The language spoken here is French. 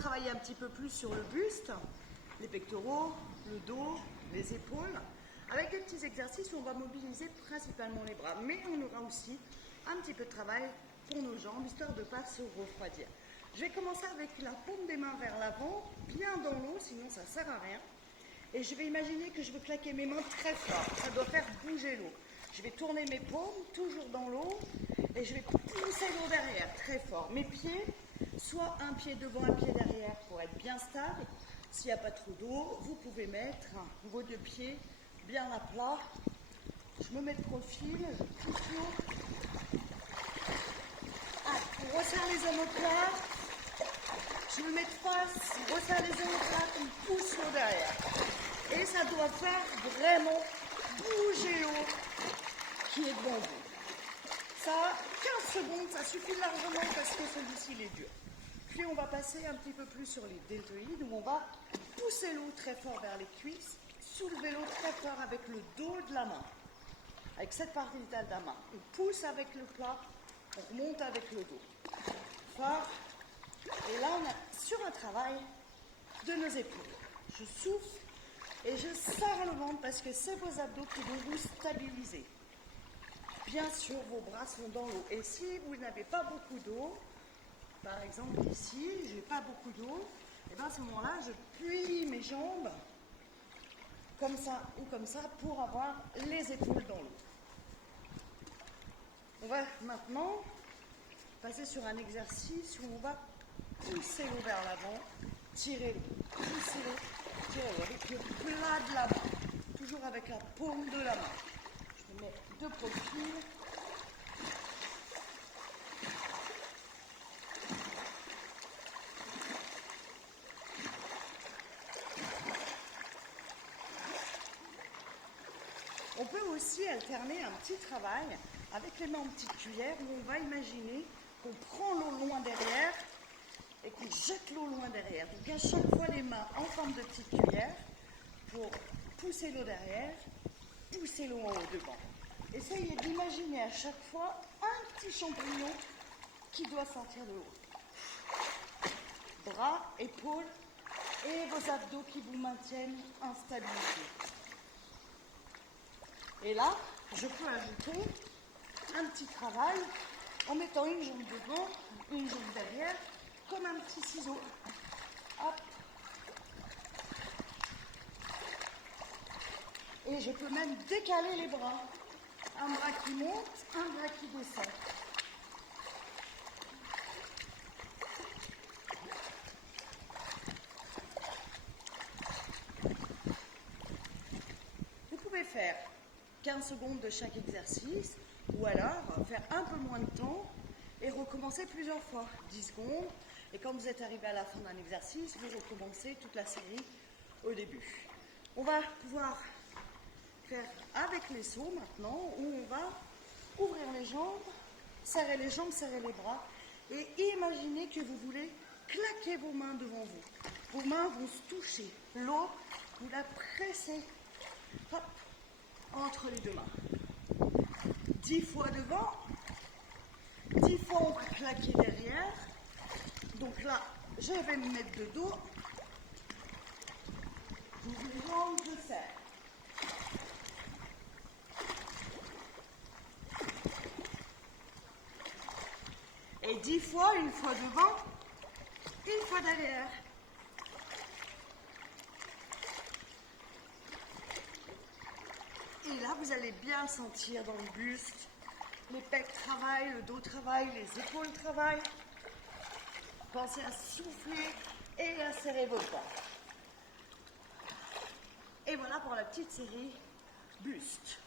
travailler un petit peu plus sur le buste, les pectoraux, le dos, les épaules, avec des petits exercices où on va mobiliser principalement les bras. Mais on aura aussi un petit peu de travail pour nos jambes, histoire de ne pas se refroidir. Je vais commencer avec la paume des mains vers l'avant, bien dans l'eau, sinon ça ne sert à rien. Et je vais imaginer que je veux claquer mes mains très fort. Ça doit faire bouger l'eau. Je vais tourner mes paumes, toujours dans l'eau, et je vais pousser l'eau derrière, très fort. Mes pieds, soit un pied devant, un pied derrière pour être bien stable. S'il n'y a pas trop d'eau, vous pouvez mettre vos deux pieds bien à plat. Je me mets de profil, je pousse l'eau. On resserre les omoplates. Je me mets de face, on resserre les omoplates, on pousse l'eau derrière. Et ça doit faire vraiment bouger l'eau qui est devant vous. Ça, 15 secondes, ça suffit largement parce que celui-ci il est dur. Puis on va passer un petit peu plus sur les deltoïdes où on va pousser l'eau très fort vers les cuisses, soulever l'eau très fort avec le dos de la main, avec cette partie de la main. On pousse avec le plat, on remonte avec le dos. Fort. Et là, on est sur un travail de nos épaules. Je souffle et je serre le ventre parce que c'est vos abdos qui vont vous stabiliser. Bien sûr, vos bras sont dans l'eau. Et si vous n'avez pas beaucoup d'eau, par exemple ici, je n'ai pas beaucoup d'eau, et bien à ce moment-là, je plie mes jambes comme ça ou comme ça pour avoir les épaules dans l'eau. On va maintenant passer sur un exercice où on va pousser l'eau vers l'avant, tirer l'eau, pousser l'eau, tirer l'eau avec le plat de la main, toujours avec la paume de la main. Je me mets de profil. On peut aussi alterner un petit travail avec les mains en petite cuillère où on va imaginer qu'on prend l'eau loin derrière et qu'on jette l'eau loin derrière. Donc à chaque fois les mains en forme de petite cuillère pour pousser l'eau derrière, pousser l'eau en haut devant. Essayez d'imaginer à chaque fois un petit champignon qui doit sortir de l'eau. Bras, épaules et vos abdos qui vous maintiennent en stabilité. Et là, je peux ajouter un petit travail en mettant une jambe devant, une jambe derrière, comme un petit ciseau. Hop. Et je peux même décaler les bras. Un bras qui monte, un bras qui descend. Vous pouvez faire 15 secondes de chaque exercice ou alors faire un peu moins de temps et recommencer plusieurs fois, 10 secondes. Et quand vous êtes arrivé à la fin d'un exercice, vous recommencez toute la série au début. On va pouvoir faire avec les sauts maintenant où on va ouvrir les jambes, serrer les bras et imaginez que vous voulez claquer vos mains devant vous. Vos mains vont se toucher. L'eau, vous la pressez. Hop. Entre les deux mains. 10 fois devant, 10 fois on va claquer derrière. Donc là, je vais me mettre de dos. J'ouvre les jambes, je serre. Et 10 fois, une fois devant, une fois derrière. Et là, vous allez bien sentir dans le buste, les pecs travaillent, le dos travaille, les épaules travaillent. Pensez à souffler et à serrer vos bras. Et voilà pour la petite série buste.